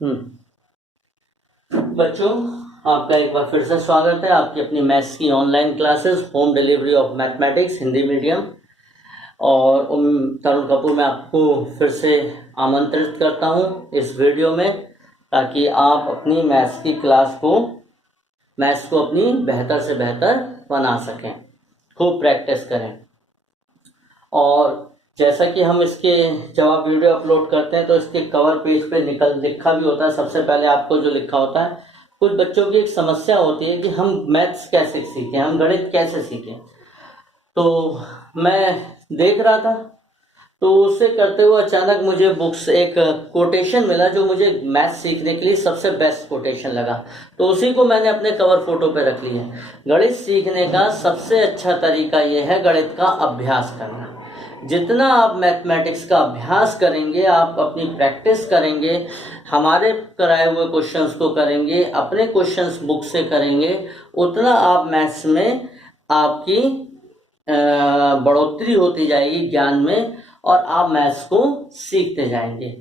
बच्चों, आपका एक बार फिर से स्वागत है आपकी अपनी मैथ्स की online classes home delivery of mathematics Hindi medium. और तरुण कपूर मैं आपको फिर से आमंत्रित करता हूं इस वीडियो में, ताकि आप अपनी मैथ्स को अपनी बेहतर से बेहतर बना सकें। खूब प्रैक्टिस करें। और जैसा कि हम इसके जब आप वीडियो अपलोड करते हैं तो इसके कवर पेज पे लिखा भी होता है। सबसे पहले आपको जो लिखा होता है, कुछ बच्चों की एक समस्या होती है कि हम मैथ्स कैसे सीखें, हम गणित कैसे सीखें। तो मैं देख रहा था, तो उससे करते हुए अचानक मुझे बुक्स एक कोटेशन मिला जो मुझे मैथ्स सीखने के लिए सबसे बेस्ट कोटेशन लगा। तो उसी को मैंने अपने कवर फोटो पे रख लिया। गणित सीखने का सबसे अच्छा तरीका यह है गणित का अभ्यास करना। जितना आप मैथमेटिक्स का अभ्यास करेंगे, आप अपनी प्रैक्टिस करेंगे, हमारे कराए हुए क्वेश्चंस को करेंगे, अपने क्वेश्चंस बुक से करेंगे, उतना आप मैथ्स में आपकी बढ़ोतरी होती जाएगी ज्ञान में, और आप मैथ्स को सीखते जाएंगे।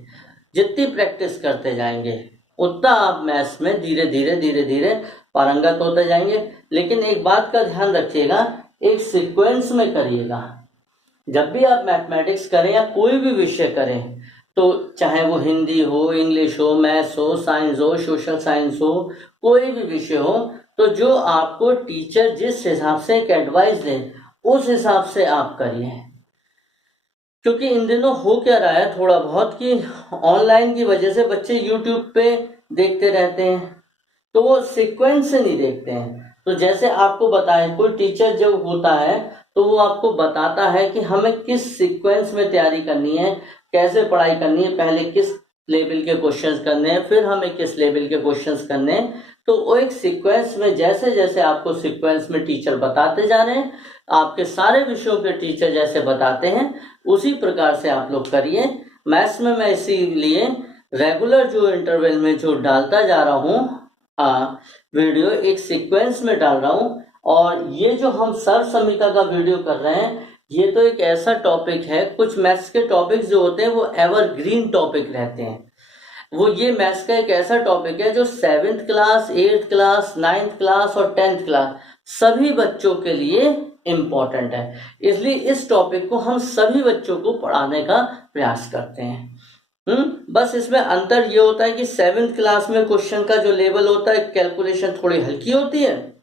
जितनी प्रैक्टिस करते जाएंगे उतना आप मैथ्स में धीरे धीरे पारंगत होते जाएंगे। लेकिन एक बात का ध्यान रखिएगा, एक सीक्वेंस में करिएगा। जब भी आप मैथमेटिक्स करें या कोई भी विषय करें, तो चाहे वो हिंदी हो, इंग्लिश हो, मैथ्स हो, साइंस हो, सोशल साइंस हो, कोई भी विषय हो, तो जो आपको टीचर जिस हिसाब से एक एडवाइस दे उस हिसाब से आप करिए। क्योंकि इन दिनों हो क्या रहा है थोड़ा बहुत कि ऑनलाइन की वजह से बच्चे यूट्यूब पे देखते रहते हैं, तो वो सीक्वेंस से नहीं देखते हैं। तो जैसे आपको बताएं, कोई टीचर जब होता है तो वो आपको बताता है कि हमें किस सीक्वेंस में तैयारी करनी है, कैसे पढ़ाई करनी है, पहले किस लेवल के क्वेश्चंस करने हैं, फिर हमें किस लेवल के क्वेश्चंस करने हैं। तो वो एक सीक्वेंस में जैसे जैसे आपको सीक्वेंस में टीचर बताते जा रहे हैं, आपके सारे विषयों के टीचर जैसे बताते हैं उसी प्रकार से आप लोग करिए। मैथ्स में मैं इसीलिए रेगुलर जो इंटरवल में जो डालता जा रहा हूँ वीडियो, एक सीक्वेंस में डाल रहा हूँ। और ये जो हम सर समीक्षा का वीडियो कर रहे हैं, ये तो एक ऐसा टॉपिक है, कुछ मैथ्स के टॉपिक्स जो होते हैं वो एवरग्रीन टॉपिक रहते हैं। वो ये मैथ्स का एक ऐसा टॉपिक है जो 7th class, 8th class, 9th class और 10th क्लास सभी बच्चों के लिए इम्पोर्टेंट है। इसलिए इस टॉपिक को हम सभी बच्चों को पढ़ाने का प्रयास करते हैं। बस इसमें अंतर ये होता है कि 7th क्लास में क्वेश्चन का जो लेवल होता है, कैलकुलेशन थोड़ी हल्की होती है,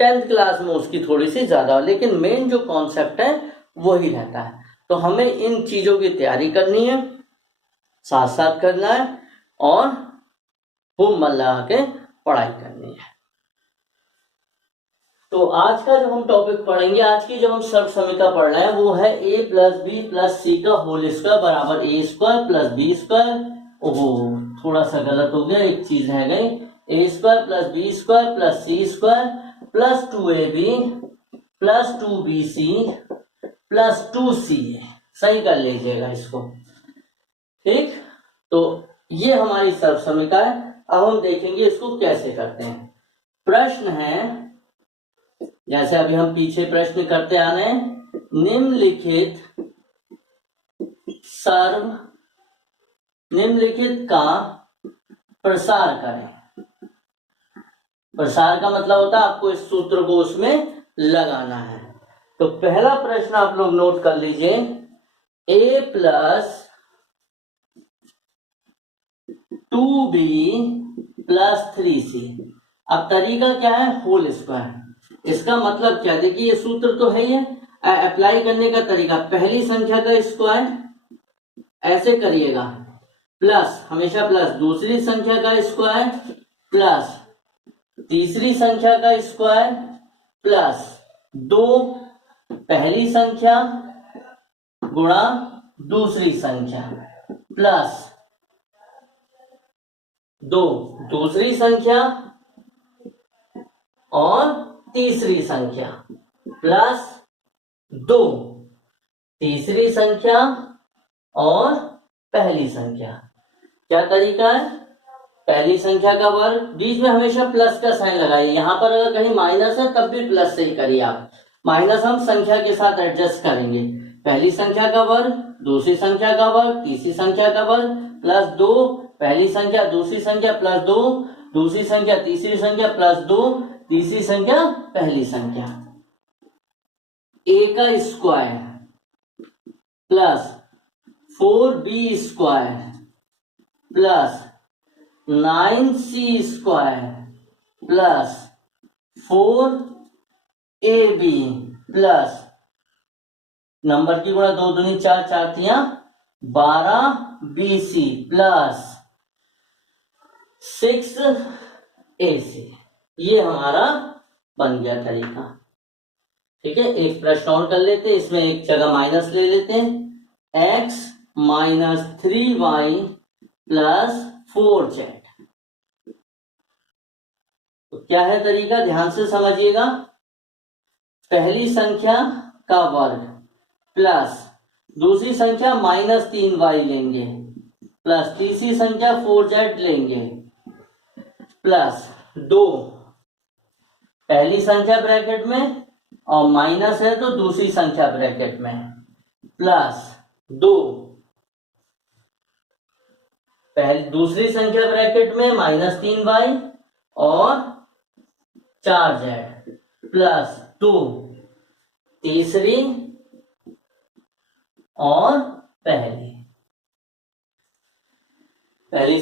10th क्लास में उसकी थोड़ी सी ज्यादा, लेकिन मेन जो कॉन्सेप्ट है वही रहता है। तो हमें इन चीजों की तैयारी करनी है, साथ साथ करना है, और खूब मन लगा के पढ़ाई करनी है। तो आज का जो हम टॉपिक पढ़ेंगे, आज की जो हम सर्व समीकरण पढ़ रहे हैं वो है a plus B plus C का होल स्क्वायर बराबर a square plus B square. ओहो, थोड़ा सा गलत हो गया, एक चीज रह गई। a square plus B square plus C square plus 2ab plus 2bc plus 2ca। सही कर लीजिएगा इसको, ठीक। तो ये हमारी सर्व समीकरण है। अब हम देखेंगे इसको कैसे करते हैं। प्रश्न है, जैसे अभी हम पीछे प्रश्न करते आ रहे हैं, निम्नलिखित का प्रसार करें। प्रसार का मतलब होता है आपको इस सूत्र को उसमें लगाना है। तो पहला प्रश्न आप लोग नोट कर लीजिए, a plus 2b plus 3c। अब तरीका क्या है, होल स्क्वायर। इसका मतलब क्या, देखिए ये सूत्र तो है ही है, अप्लाई करने का तरीका, पहली संख्या का स्क्वायर ऐसे करिएगा, प्लस हमेशा प्लस, दूसरी संख्या का स्क्वायर प्लस तीसरी संख्या का स्क्वायर प्लस 2 पहली संख्या गुणा दूसरी संख्या प्लस 2 दूसरी संख्या और तीसरी संख्या प्लस 2 तीसरी संख्या और पहली संख्या। क्या तरीका है, पहली संख्या का वर्ग, बीच में हमेशा प्लस का साइन लगाइए। यहां पर अगर कहीं माइनस है तब भी प्लस से ही करिए आप, माइनस हम संख्या के साथ एडजस्ट करेंगे। पहली संख्या का वर्ग, दूसरी संख्या का वर्ग, तीसरी संख्या का वर्ग प्लस 2 पहली संख्या दूसरी संख्या प्लस 2, दूसरी संख्या तीसरी संख्या प्लस 2, तीसरी संख्या पहली संख्या। a का square plus 4b square plus 9c square plus 4ab plus number की गुणा 2 दूनी 4, 4 तियां 12bc प्लस 6ac। ये हमारा बन गया तरीका। ठीक है, एक प्रश्न और कर लेते हैं, इसमें एक जगह माइनस ले लेते हैं। x minus 3y plus 4z। तो क्या है तरीका, ध्यान से समझिएगा। पहली संख्या का वर्ग प्लस दूसरी संख्या माइनस 3y लेंगे प्लस तीसरी संख्या 4z लेंगे प्लस 2 पहली संख्या ब्रैकेट में और माइनस है तो दूसरी संख्या ब्रैकेट में प्लस 2 पहली दूसरी संख्या ब्रैकेट में माइनस 3y और 4z प्लस 2 तीसरी और पहली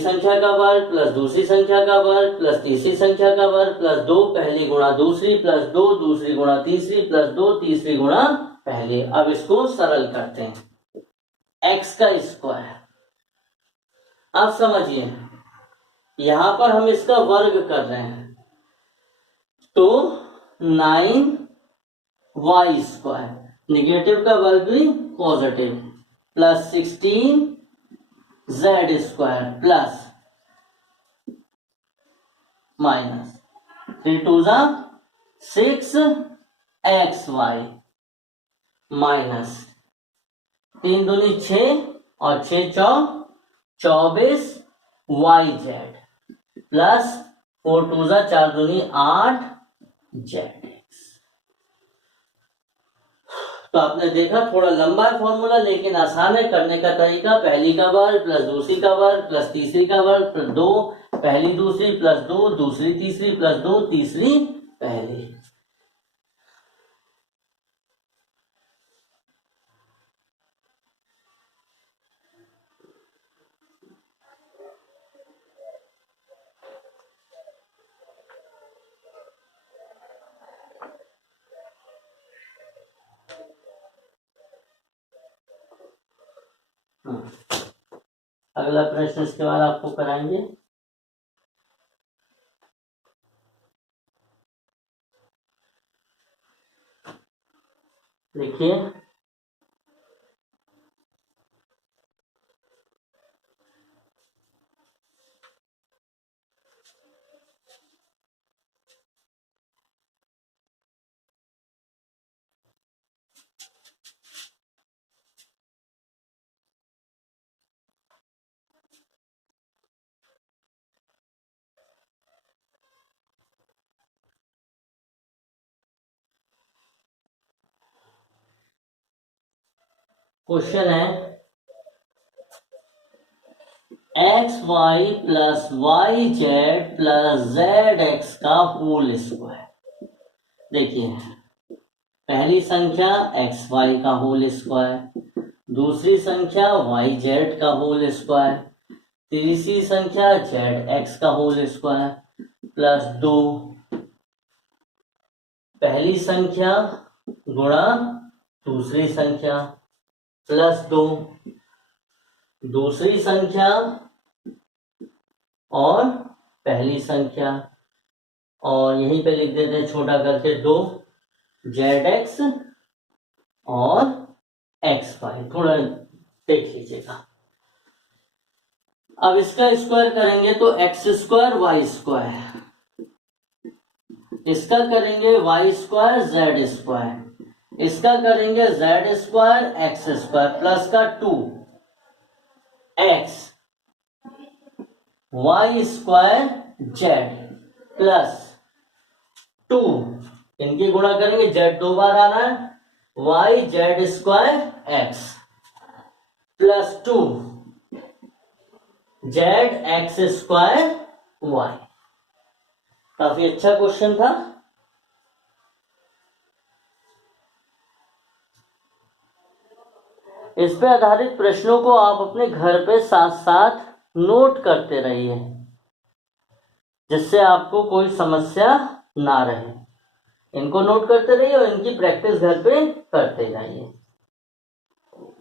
संख्या का वर्ग प्लस दूसरी संख्या का वर्ग प्लस तीसरी संख्या का वर्ग प्लस 2 पहली गुणा दूसरी प्लस 2 दूसरी गुणा तीसरी प्लस 2 तीसरी गुणा पहली। अब इसको सरल करते हैं। x का स्क्वायर, अब समझिए यहां पर हम इसका वर्ग कर रहे हैं तो 9y स्क्वायर, निगेटिव का वर्ग भी positive, plus 16z square plus minus 3 2 6xy minus 3 दूनी 6 और 6 24 yz प्लस 4 2 4 दूनी 8 zx। तो आपने देखा थोड़ा लंबा है फॉर्मूला लेकिन आसान है करने का तरीका। पहली का वर्ग प्लस दूसरी का वर्ग प्लस तीसरी का वर्ग प्लस 2 पहली दूसरी प्लस 2 दूसरी तीसरी प्लस 2 तीसरी पहली। अगला प्रश्न इसके बाद आपको कराएंगे। देखिए क्वेश्चन है xy plus yz plus zx का होल स्क्वायर। देखिए पहली संख्या xy का होल स्क्वायर, दूसरी संख्या yz का होल स्क्वायर, तीसरी संख्या zx का होल स्क्वायर प्लस 2 पहली संख्या गुणा दूसरी संख्या प्लस 2 दूसरी संख्या और पहली संख्या और यहीं पे लिख देते हैं छोटा करके 2 zx और xy। थोड़ा देख लीजिएगा। अब इसका स्क्वायर करेंगे तो x स्क्वायर y स्क्वायर, इसका करेंगे y स्क्वायर z स्क्वायर, इसका करेंगे z square x square plus का 2 x y square z plus 2 इनकी गुणा करेंगे, z 2 बार आ रहा है y z square x plus 2 ZX² Y। काफी अच्छा क्वेश्चन था। इस पे आधारित प्रश्नों को आप अपने घर पे साथ साथ नोट करते रहिए, जिससे आपको कोई समस्या ना रहे। इनको नोट करते रहिए और इनकी प्रैक्टिस घर पे करते जाइए।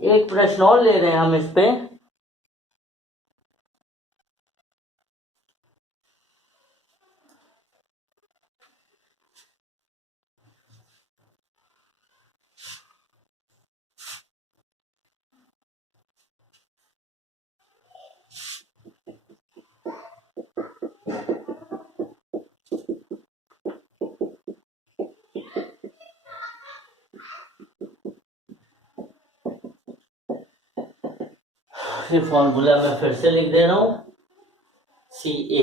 एक प्रश्न और ले रहे हैं हम इस पे। ये फॉर्मूला मैं फिर से लिख दे रहा हूं, CA।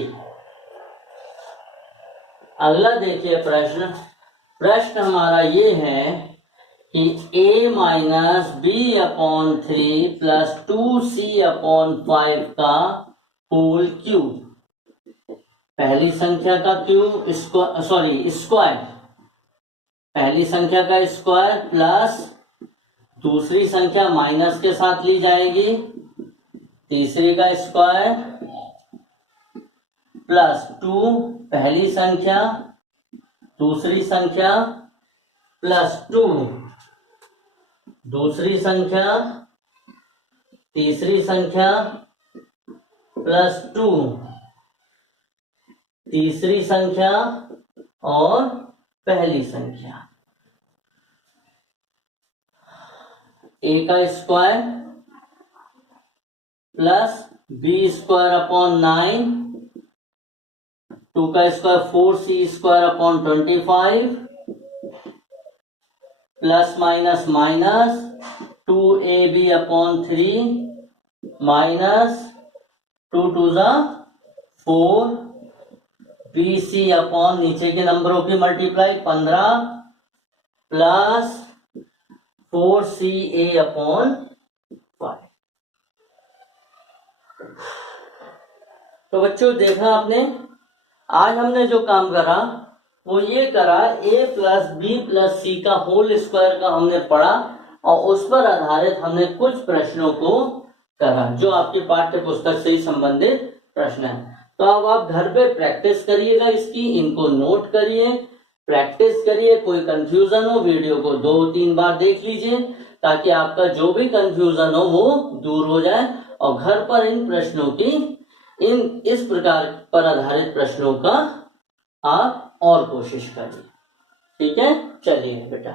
अगला देखिए प्रश्न हमारा ये है कि a minus b/3 plus 2c/5 का होल क्यूब। पहली संख्या का क्यूब स्क्वायर, पहली संख्या का स्क्वायर प्लस दूसरी संख्या माइनस के साथ ली जाएगी, तीसरी का स्क्वायर प्लस 2 पहली संख्या, दूसरी संख्या प्लस 2 दूसरी संख्या, तीसरी संख्या प्लस 2 तीसरी संख्या और पहली संख्या। a का स्क्वायर प्लस b²/9, 2 का square 4c²/25 plus minus minus 2ab/3 minus 2 2 4 bc upon नीचे के नंबरों की मल्टीप्लाई 15 प्लस 4ca/5। तो बच्चों देखा आपने, आज हमने जो काम करा वो ये करा, a plus B plus C का होल स्क्वायर का हमने पढ़ा और उस पर आधारित हमने कुछ प्रश्नों को करा जो आपकी पाठ्य पुस्तक से ही संबंधित प्रश्न है। तो अब आप घर पे प्रैक्टिस करिएगा इसकी, इनको नोट करिए, प्रैक्टिस करिए। कोई कंफ्यूजन हो वीडियो को 2-3 बार देख लीजिए ताकि आपका जो भी कंफ्यूजन हो वो दूर हो जाए और घर पर इन प्रश्नों की इस प्रकार पर आधारित प्रश्नों का आप और कोशिश करिए। ठीक है, चलिए बेटा।